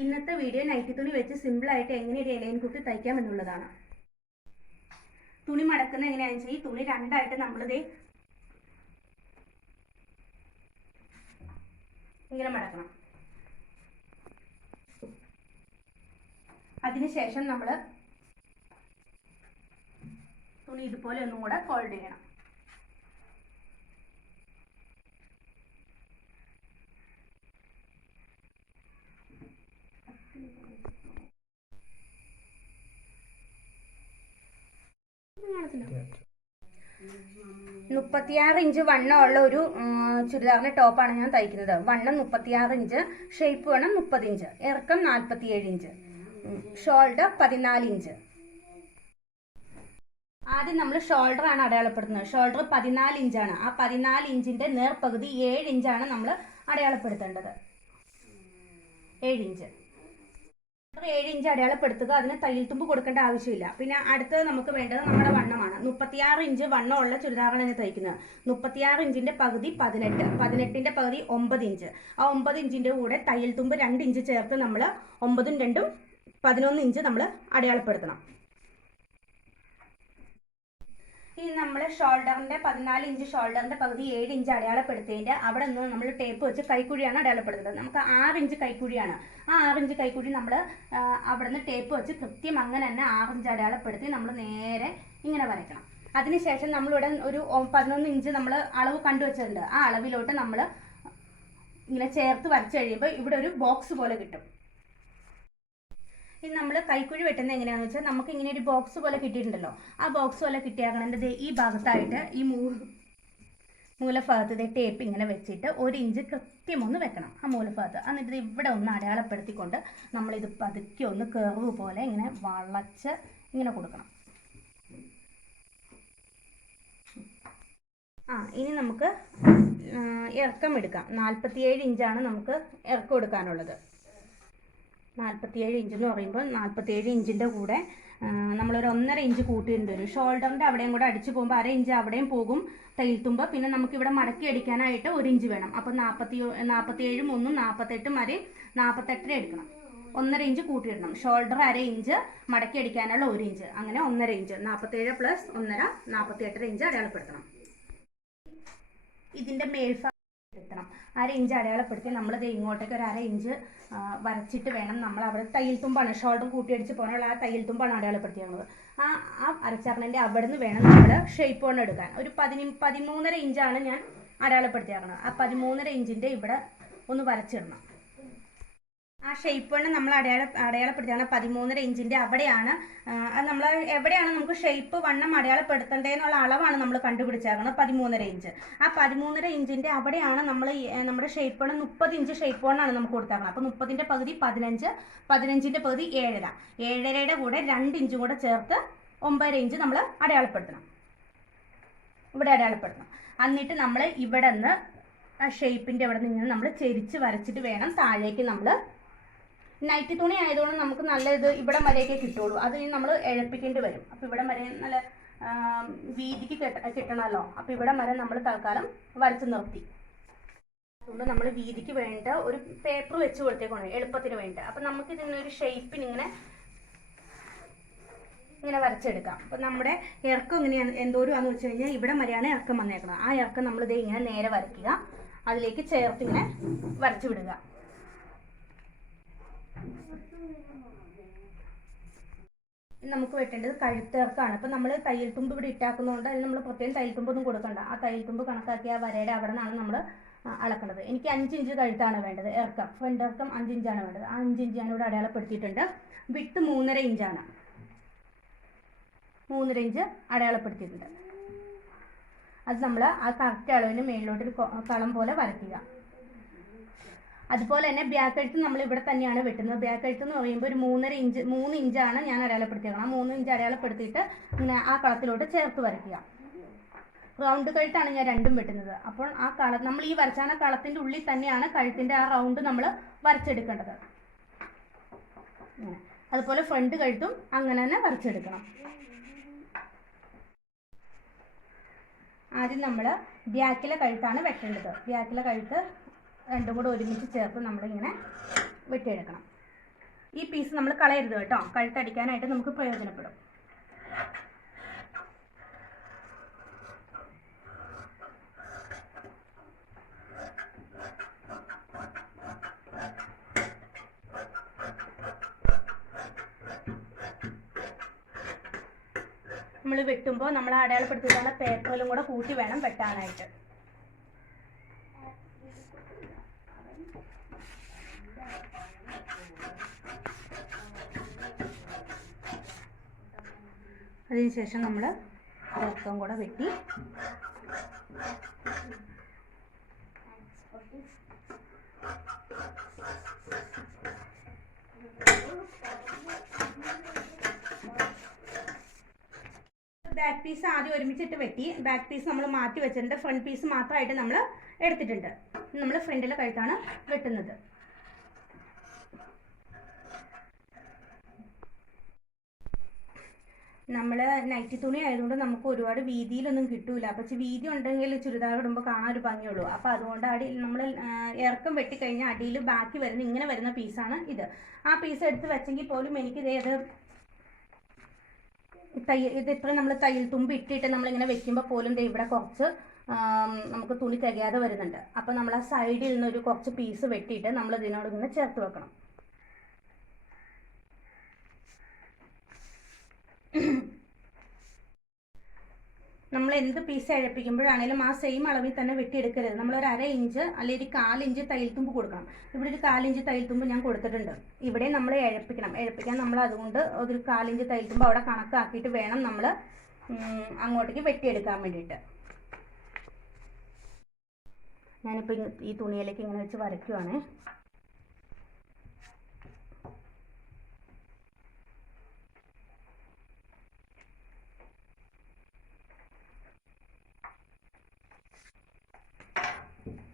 ഇന്നത്തെ video nightie തുണി വെച്ച് സിമ്പിളായിട്ട് എങ്ങനെ ഒരു ഇലൈൻ കുർത്തി തയ്ക്കാം എന്നുള്ളതാണ്. തുണി മടക്കുന്ന എങ്ങനെയാണെന്ന് വെച്ചാൽ ഈ തുണി രണ്ടായിട്ട് നമ്മളിത് ഇങ്ങനെ മടക്കണം. അതിനുശേഷം നമ്മൾ തുണി ഇതുപോലെ ഒന്നും കൂടെ ഫോൾഡ് ചെയ്യണം. മുപ്പത്തിയാറ് ഇഞ്ച് വണ്ണമുള്ള ഒരു ചുരിദാറിന്റെ ടോപ്പാണ് ഞാൻ തയ്ക്കുന്നത്. വണ്ണം 36 ഇഞ്ച്, ഷേപ്പ് വേണം 30 ഇഞ്ച്, ഇറക്കം 47 ഇഞ്ച്, ഷോൾഡർ 14 ഇഞ്ച്. ആദ്യം നമ്മൾ ഷോൾഡർ ആണ് അടയാളപ്പെടുത്തുന്നത്. ഷോൾഡർ 14 ഇഞ്ചാണ്. ആ 14 ഇഞ്ചിന്റെ നേർപകുതി 7 ഇഞ്ചാണ് നമ്മൾ അടയാളപ്പെടുത്തേണ്ടത്. 7 ഇഞ്ച് 7 ഇഞ്ച് അടയാളപ്പെടുത്തുക. അതിന് തയ്യൽ തുമ്പ് കൊടുക്കേണ്ട ആവശ്യമില്ല. പിന്നെ അടുത്തത് നമുക്ക് വേണ്ടത് നമ്മുടെ വണ്ണമാണ്. 36 ഇഞ്ച് വണ്ണമുള്ള ചുരിദാറാണ് ഞാൻ തയ്ക്കുന്നത്. 36 ഇഞ്ചിന്റെ പകുതി 18, 18ന്റെ പകുതി 9 ഇഞ്ച്. ആ 9 ഇഞ്ചിന്റെ കൂടെ തയ്യൽ തുമ്പ് 2 ഇഞ്ച് ചേർത്ത് നമ്മൾ 9ഉം 2ഉം 11 ഇഞ്ച് നമ്മൾ അടയാളപ്പെടുത്തണം. ഇനി നമ്മൾ ഷോൾഡറിന്റെ 14 ഇഞ്ച് ഷോൾഡറിന്റെ പകുതി 7 ഇഞ്ച് അടയാളപ്പെടുത്തിയതിന്റെ അവിടെ നിന്ന് നമ്മൾ ടേപ്പ് വെച്ച് കൈക്കുഴിയാണ് അടയാളപ്പെടുത്തുന്നത്. നമുക്ക് 6 ഇഞ്ച് കൈക്കുഴിയാണ്. ആ 6 ഇഞ്ച് കൈക്കുഴി നമ്മൾ അവിടെ നിന്ന് ടേപ്പ് വെച്ച് കൃത്യം അങ്ങനെ തന്നെ 6 ഇഞ്ച് അടയാളപ്പെടുത്തി നമ്മൾ നേരെ ഇങ്ങനെ വരയ്ക്കണം. അതിനുശേഷം നമ്മളിവിടെ ഒരു 11 ഇഞ്ച് നമ്മൾ അളവ് കണ്ടുവച്ചിട്ടുണ്ട്. ആ അളവിലോട്ട് നമ്മൾ ഇങ്ങനെ ചേർത്ത് വരച്ച് കഴിയുമ്പോൾ ഇവിടെ ഒരു ബോക്സ് പോലെ കിട്ടും. ഇനി നമ്മൾ കൈക്കുഴി വെട്ടുന്നത് എങ്ങനെയാണെന്ന് വെച്ചാൽ നമുക്ക് ഇങ്ങനെ ഒരു ബോക്സ് പോലെ കിട്ടിയിട്ടുണ്ടല്ലോ. ആ ബോക്സ് പോലെ കിട്ടിയാകണത് ഈ ഭാഗത്തായിട്ട് ഈ മൂലഭാഗത്ത് ടേപ്പ് ഇങ്ങനെ വെച്ചിട്ട് 1 ഇഞ്ച് കൃത്യം ഒന്ന് വെക്കണം ആ മൂലഭാഗത്ത്. എന്നിട്ട് ഇവിടെ ഒന്ന് അടയാളപ്പെടുത്തിക്കൊണ്ട് നമ്മളിത് പതുക്കെ ഒന്ന് കർവ് പോലെ ഇങ്ങനെ വളച്ച് ഇങ്ങനെ കൊടുക്കണം. ഇനി നമുക്ക് ഇറക്കം എടുക്കാം. 47 ഇഞ്ചാണ് നമുക്ക് ഇറക്കം എടുക്കാനുള്ളത്. 47 ഇഞ്ച് എന്ന് പറയുമ്പോൾ 47 ഇഞ്ചിൻ്റെ കൂടെ നമ്മളൊരു 1.5 ഇഞ്ച് കൂട്ടിയിട്ടുണ്ട് വരും. ഷോൾഡറിൻ്റെ അവിടെയും കൂടെ അടിച്ചു പോകുമ്പോൾ 1/2 ഇഞ്ച് അവിടെയും പോകും തയ്യൽ തുമ്പ്. പിന്നെ നമുക്കിവിടെ മടക്കി അടിക്കാനായിട്ട് 1 ഇഞ്ച് വേണം. അപ്പോൾ 47 1 48 വരെ 48 എടുക്കണം. 1.5 ഇഞ്ച് കൂട്ടിയിടണം. ഷോൾഡർ 1/2 ഇഞ്ച്, മടക്കി അടിക്കാനുള്ള 1 ഇഞ്ച്, അങ്ങനെ 1.5 ഇഞ്ച്. 47 + 1.5 48 ഇഞ്ച് അടയാളപ്പെടുത്തണം. ഇതിൻ്റെ മേൽഭാഗം എത്തണം. 1/2 ഇഞ്ച് അടയാളപ്പെടുത്തി നമ്മളിത് ഇങ്ങോട്ടേക്ക് ഒരു 1/2 ഇഞ്ച് വരച്ചിട്ട് വേണം നമ്മൾ അവിടെ തയ്യൽ തുമ്പാണ് ഷോൾഡർ കൂട്ടിയടിച്ച് പോകാനുള്ള ആ തയ്യൽ തുമ്പാണ് അടയാളപ്പെടുത്തിയത്. ആ അരച്ചറിഞ്ഞതിൻ്റെ അവിടെ നിന്ന് വേണം നമ്മൾ ഷേപ്പ് കൊണ്ട് എടുക്കാൻ. ഒരു 13.5 ഇഞ്ചാണ് ഞാൻ അടയാളപ്പെടുത്തിയാക്കുന്നത്. ആ 13.5 ഇഞ്ചിൻ്റെ ഇവിടെ ഒന്ന് വരച്ചിടണം. ആ ഷേപ്പ് കൊണ്ട് നമ്മൾ അടയാളപ്പെടുത്തിയാണ് 13.5 ഇഞ്ചിൻ്റെ അവിടെയാണ്. അത് നമ്മൾ എവിടെയാണ് നമുക്ക് ഷേപ്പ് വണ്ണം അടയാളപ്പെടുത്തേണ്ടതെന്നുള്ള അളവാണ് നമ്മൾ കണ്ടുപിടിച്ചേക്കുന്നത് 13.5 ഇഞ്ച്. ആ 13.5 ഇഞ്ചിൻ്റെ അവിടെയാണ് നമ്മൾ നമ്മുടെ ഷേപ്പ് കൊണ്ട് 30 ഇഞ്ച് ഷേപ്പ് കൊണ്ടാണ് നമുക്ക് കൊടുത്തേക്കുന്നത്. അപ്പോൾ 30ൻ്റെ പകുതി 15, 15ൻ്റെ പകുതി 7.5, 7.5യുടെ കൂടെ 2 ഇഞ്ചും കൂടെ ചേർത്ത് 9.5 ഇഞ്ച് നമ്മൾ അടയാളപ്പെടുത്തണം. ഇവിടെ അടയാളപ്പെടുത്തണം. എന്നിട്ട് നമ്മൾ ഇവിടെ നിന്ന് ആ ഷേപ്പിൻ്റെ ഇവിടെ നിന്ന് നമ്മൾ ചെരിച്ച് വരച്ചിട്ട് വേണം താഴേക്ക് നമ്മൾ. നൈറ്റി തുണി ആയതുകൊണ്ട് നമുക്ക് നല്ല ഇത് ഇവിടെ വരെയൊക്കെ കിട്ടുള്ളൂ. അത് നമ്മൾ ഇഴപ്പിക്കേണ്ടി വരും. അപ്പോൾ ഇവിടെ വരെ നല്ല വീതിക്ക് കിട്ടണമല്ലോ. അപ്പോൾ ഇവിടെ വരെ നമ്മൾ തൽക്കാലം വരച്ച് നിർത്തി. അതുകൊണ്ട് നമ്മൾ വീതിക്ക് വേണ്ട ഒരു പേപ്പർ വെച്ച് കൊടുത്തേക്കാണ് എളുപ്പത്തിന് വേണ്ട. അപ്പം നമുക്ക് ഇതിനൊരു ഷേപ്പിന് ഇങ്ങനെ വരച്ചെടുക്കാം. അപ്പം നമ്മുടെ ഇറക്കം എങ്ങനെയാണ് എന്തോരമാണെന്ന് വെച്ച് കഴിഞ്ഞാൽ ഇവിടെ വരെയാണ് ഇറക്കം വന്നേക്കുന്നത്. ആ ഇറക്കം നമ്മളിത് ഇങ്ങനെ നേരെ വരയ്ക്കുക. അതിലേക്ക് ചേർത്ത് ഇങ്ങനെ വരച്ചു വിടുക. നമുക്ക് വെട്ടേണ്ടത് കഴുത്തിറക്കാണ്. അപ്പം നമ്മൾ തയ്യൽ തുമ്പ് ഇവിടെ ഇട്ടാക്കുന്നതുകൊണ്ട് അതിന് നമ്മൾ പ്രത്യേകം തയ്യൽ തുമ്പൊന്നും കൊടുക്കണ്ട. ആ തയ്യൽ തുമ്പ് കണക്കാക്കി ആ വരയുടെ അവിടെ നിന്നാണ് നമ്മൾ അളക്കേണ്ടത്. എനിക്ക് 5 ഇഞ്ച് കഴുത്താണ് വേണ്ടത്. ഇറക്കം ഫ്രണ്ട് ഇറക്കം 5 ഇഞ്ചാണ് വേണ്ടത്. ആ 5 ഇഞ്ച് ഞാനിവിടെ അടയാളപ്പെടുത്തിയിട്ടുണ്ട്. വിട്ട് 3.5 ഇഞ്ചാണ്. 3.5 ഇഞ്ച് അടയാളപ്പെടുത്തിയിട്ടുണ്ട്. അത് നമ്മൾ ആ കറക്റ്റ് അളവിന് മേളിലോട്ടൊരു കളം പോലെ വരയ്ക്കുക. അതുപോലെ തന്നെ ബാക്ക് കഴുത്ത് നമ്മൾ ഇവിടെ തന്നെയാണ് വെട്ടുന്നത്. ബാക്ക് കഴുത്ത് എന്ന് പറയുമ്പോൾ ഒരു 3 ഇഞ്ചാണ് ഞാൻ അടയാളപ്പെടുത്തിയത്. ആ 3 ഇഞ്ച് അടയാളപ്പെടുത്തിയിട്ട് ഇങ്ങനെ ആ കളത്തിലോട്ട് ചേർത്ത് വരയ്ക്കുക. റൗണ്ട് കഴുത്താണ് ഞാൻ രണ്ടും വെട്ടുന്നത്. അപ്പോൾ ആ നമ്മൾ ഈ വരച്ചാണ് കളത്തിൻ്റെ ഉള്ളിൽ തന്നെയാണ് കഴുത്തിൻ്റെ ആ റൗണ്ട് നമ്മൾ വരച്ചെടുക്കേണ്ടത്. അതുപോലെ ഫ്രണ്ട് കഴുത്തും അങ്ങനെ തന്നെ വരച്ചെടുക്കണം. ആദ്യം നമ്മൾ ബാക്കിലെ കഴുത്താണ് വെട്ടേണ്ടത്. ബാക്കിലെ കഴുത്ത് രണ്ടും കൂടെ ഒരുമിച്ച് ചേർത്ത് നമ്മളിങ്ങനെ വെട്ടിയെടുക്കണം. ഈ പീസ് നമ്മൾ കളയരുത് കേട്ടോ, കഴുത്തടിക്കാനായിട്ട് നമുക്ക് പ്രയോജനപ്പെടും. നമ്മൾ വെട്ടുമ്പോൾ നമ്മൾ അടയാളപ്പെടുത്തിയിട്ടുള്ള പേപ്പറിലും കൂടെ കൂട്ടി വേണം വെട്ടാനായിട്ട്. അതിനുശേഷം നമ്മൾ ഇറക്കം കൂടെ വെട്ടി ബാക്ക് പീസ് ആദ്യം ഒരുമിച്ചിട്ട് വെട്ടി. ബാക്ക് പീസ് നമ്മൾ മാറ്റി വെച്ചിട്ടുണ്ട്. ഫ്രണ്ട് പീസ് മാത്രമായിട്ട് നമ്മൾ എടുത്തിട്ടുണ്ട്. നമ്മൾ ഫ്രണ്ടിലെ കഴുത്താണ് വെട്ടുന്നത്. നമ്മൾ നൈറ്റി തുണി ആയതുകൊണ്ട് നമുക്ക് ഒരുപാട് വീതിയിലൊന്നും കിട്ടൂല. പക്ഷെ വീതി ഉണ്ടെങ്കിൽ ചുരിദാർ ഇടുമ്പോൾ കാണാൻ ഒരു ഭംഗിയുള്ളൂ. അപ്പോൾ അതുകൊണ്ട് നമ്മൾ ഇറക്കം വെട്ടിക്കഴിഞ്ഞാൽ അടിയിൽ ബാക്കി വരുന്ന ഇങ്ങനെ വരുന്ന പീസാണ് ഇത്. ആ പീസ് എടുത്ത് വെച്ചെങ്കിൽ പോലും എനിക്കിതേത് ഇത് ഇത്ര നമ്മൾ തയ്യൽ തുമ്പ് ഇട്ടിട്ട് നമ്മളിങ്ങനെ വെക്കുമ്പോൾ പോലും ഇവിടെ കുറച്ച് നമുക്ക് തുണി തികയാതെ വരുന്നുണ്ട്. അപ്പോൾ നമ്മൾ ആ സൈഡിൽ നിന്നൊരു കുറച്ച് പീസ് വെട്ടിയിട്ട് നമ്മൾ ഇതിനോട് ഇങ്ങനെ ചേർത്ത് വെക്കണം. നമ്മൾ എന്ത് പീസ് ഇഴപ്പിക്കുമ്പോഴാണെങ്കിലും ആ സെയിം അളവിൽ തന്നെ വെട്ടിയെടുക്കരുത്. നമ്മളൊരു 1/2 ഇഞ്ച് അല്ലെങ്കിൽ 1/4 ഇഞ്ച് തയ്യൽ തുമ്പ് കൊടുക്കണം. ഇവിടെ ഒരു 1/4 ഇഞ്ച് തയ്യൽ തുമ്പ് ഞാൻ കൊടുത്തിട്ടുണ്ട്. ഇവിടെ നമ്മൾ ഇഴപ്പിക്കാൻ നമ്മൾ അതുകൊണ്ട് ഒരു 1/4 ഇഞ്ച് തയ്യൽ തുമ്പ് അവിടെ കണക്കാക്കിയിട്ട് വേണം നമ്മൾ അങ്ങോട്ടേക്ക് വെട്ടിയെടുക്കാൻ വേണ്ടിയിട്ട്. ഞാനിപ്പോൾ ഈ തുണിയിലേക്ക് ഇങ്ങനെ വെച്ച് വരയ്ക്കുവാണ്.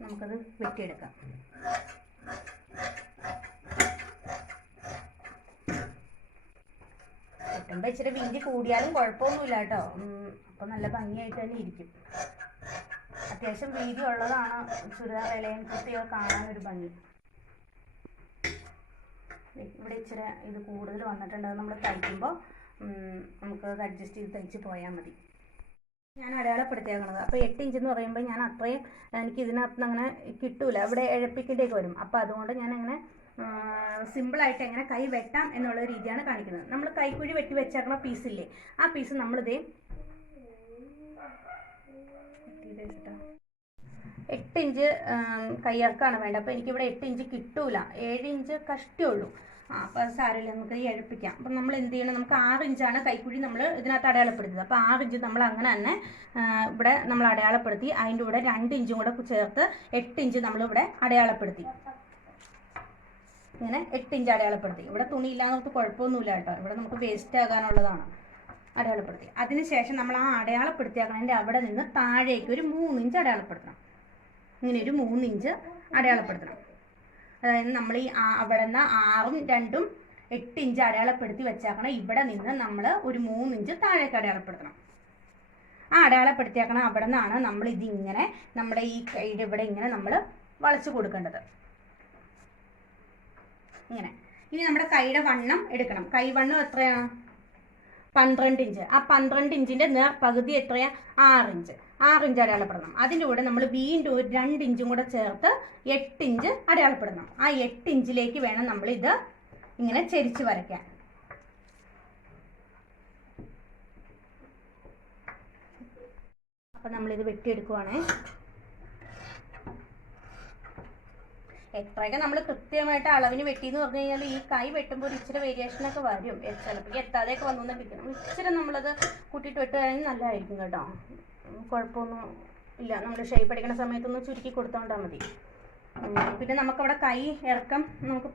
നമുക്കത് വെട്ടിയെടുക്കാം. വെട്ടുമ്പോൾ ഇച്ചിരി വീതി കൂടിയാലും കുഴപ്പമൊന്നുമില്ല കേട്ടോ. അപ്പം നല്ല ഭംഗിയായിട്ട് തന്നെ ഇരിക്കും. അത്യാവശ്യം വീതി ഉള്ളതാണ് ചുരിദാർ ഇലയും കുട്ടിയൊക്കെ കാണാനൊരു ഭംഗി. ഇവിടെ ഇച്ചിരി ഇത് കൂടുതൽ വന്നിട്ടുണ്ട്. നമ്മൾ തയ്ക്കുമ്പോൾ നമുക്കത് അഡ്ജസ്റ്റ് ചെയ്ത് തയ്ച്ച് പോയാൽ മതി. ഞാൻ അടയാളപ്പെടുത്തിയേക്കണത്. അപ്പോൾ 8 ഇഞ്ച് എന്ന് പറയുമ്പോൾ ഞാൻ അത്രയും എനിക്ക് ഇതിനകത്ത് അങ്ങനെ കിട്ടൂല. ഇവിടെ ഇഴപ്പിക്കേണ്ടിയൊക്കെ വരും. അപ്പോൾ അതുകൊണ്ട് ഞാൻ അങ്ങനെ സിമ്പിളായിട്ട് എങ്ങനെ കൈ വെട്ടാം എന്നുള്ള രീതിയാണ് കാണിക്കുന്നത്. നമ്മൾ കൈക്കുഴി വെട്ടി വെച്ചേക്കണ പീസില്ലേ, ആ പീസ് നമ്മളിതേ 8 ഇഞ്ച് കയ്യിറക്കാണ് വേണ്ടത്. അപ്പോൾ എനിക്കിവിടെ 8 ഇഞ്ച് കിട്ടൂല. 7 ഇഞ്ച് കഷ്ടിയുള്ളൂ. അപ്പോൾ സാരമില്ല, നമുക്ക് ഇഴപ്പിക്കാം. അപ്പം നമ്മൾ എന്ത് ചെയ്യണം, നമുക്ക് 6 ഇഞ്ചാണ് കൈക്കുഴി നമ്മൾ ഇതിനകത്ത് അടയാളപ്പെടുത്തിയത്. അപ്പോൾ 6 ഇഞ്ച് നമ്മൾ അങ്ങനെ തന്നെ ഇവിടെ നമ്മൾ അടയാളപ്പെടുത്തി. അതിൻ്റെ കൂടെ 2 ഇഞ്ചും കൂടെ ചേർത്ത് 8 ഇഞ്ച് നമ്മളിവിടെ അടയാളപ്പെടുത്തി. ഇങ്ങനെ 8 ഇഞ്ച് അടയാളപ്പെടുത്തി. ഇവിടെ തുണി ഇല്ലാന്നോർത്ത് കുഴപ്പമൊന്നുമില്ല കേട്ടോ. ഇവിടെ നമുക്ക് വേസ്റ്റ് ആകാനുള്ളതാണ്. അടയാളപ്പെടുത്തി. അതിനുശേഷം നമ്മൾ ആ അടയാളപ്പെടുത്തിയാക്കണതിൻ്റെ അവിടെ നിന്ന് താഴേക്ക് ഒരു 3 ഇഞ്ച് അടയാളപ്പെടുത്തണം. ഇങ്ങനെ ഒരു 3 ഇഞ്ച് അടയാളപ്പെടുത്തണം. അതായത് നമ്മൾ ഈ അവിടെ നിന്ന് 6ഉം 2ഉം 8 ഇഞ്ച് അടയാളപ്പെടുത്തി വെച്ചാക്കണം. ഇവിടെ നിന്ന് നമ്മൾ ഒരു 3 ഇഞ്ച് താഴേക്ക് അടയാളപ്പെടുത്തണം. ആ അടയാളപ്പെടുത്തിയാക്കണം അവിടെ നിന്നാണ് നമ്മൾ ഇതിങ്ങനെ നമ്മുടെ ഈ കൈയുടെ ഇവിടെ ഇങ്ങനെ നമ്മൾ വളച്ചു കൊടുക്കേണ്ടത്. ഇങ്ങനെ. ഇനി നമ്മുടെ കൈയുടെ വണ്ണം എടുക്കണം. കൈ വണ്ണം എത്രയാണ്? 12 ഇഞ്ച്. ആ 12 ഇഞ്ചിൻ്റെ പകുതി എത്രയാണ്? 6 ഇഞ്ച്. 6 ഇഞ്ച് അടയാളപ്പെടണം. അതിൻ്റെ കൂടെ നമ്മൾ വീണ്ടും ഒരു 2 ഇഞ്ചും കൂടെ ചേർത്ത് 8 ഇഞ്ച് അടയാളപ്പെടണം. ആ 8 ഇഞ്ചിലേക്ക് വേണം നമ്മളിത് ഇങ്ങനെ ചെരിച്ച് വരയ്ക്കാൻ. അപ്പം നമ്മളിത് വെട്ടിയെടുക്കുവാണേ. എത്രയൊക്കെ നമ്മൾ കൃത്യമായിട്ട് അളവിന് വെട്ടിയെന്ന് പറഞ്ഞു കഴിഞ്ഞാൽ ഈ കൈ വെട്ടുമ്പോൾ ഒരു ഇച്ചിരി വേരിയേഷനൊക്കെ വരും. ചിലപ്പോൾ എത്താതെയൊക്കെ വന്നൊന്നും കിട്ടണം. ഇച്ചിരി നമ്മളത് കൂട്ടിയിട്ട് വെട്ടുകയാണെങ്കിൽ നല്ലതായിരിക്കും കേട്ടോ. കുഴപ്പമൊന്നും ഇല്ല. നമ്മൾ ഷേപ്പ് അടിക്കുന്ന സമയത്തൊന്ന് ചുരുക്കി കൊടുത്തോണ്ടാൽ മതി. പിന്നെ നമുക്കവിടെ കൈ ഇറക്കം നമുക്ക്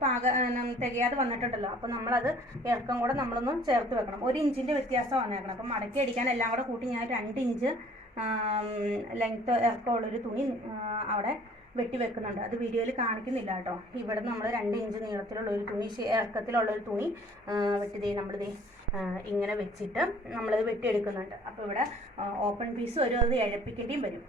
തികയാതെ വന്നിട്ടുണ്ടല്ലോ. അപ്പോൾ നമ്മളത് ഇറക്കം കൂടെ നമ്മളൊന്ന് ചേർത്ത് വെക്കണം. 1 ഇഞ്ചിൻ്റെ വ്യത്യാസം വന്നേക്കണം. അപ്പം മടക്കി അടിക്കാൻ എല്ലാം കൂടെ കൂട്ടി ഞാൻ 2 ഇഞ്ച് ലെങ്ത്ത് ഇറക്കമുള്ളൊരു തുണി അവിടെ വെട്ടി വെക്കുന്നുണ്ട്. അത് വീഡിയോയിൽ കാണിക്കുന്നില്ല കേട്ടോ. ഇവിടെ നമ്മൾ 2 ഇഞ്ച് നീളത്തിലുള്ളൊരു തുണി, ഇറക്കത്തിലുള്ളൊരു തുണി വെട്ടി നമ്മളിത് ഇങ്ങനെ വെച്ചിട്ട് നമ്മളത് വെട്ടിയെടുക്കുന്നുണ്ട്. അപ്പോൾ ഇവിടെ ഓപ്പൺ പീസ് ഒരു അത് ഇഴപ്പിക്കേണ്ടിയും വരും.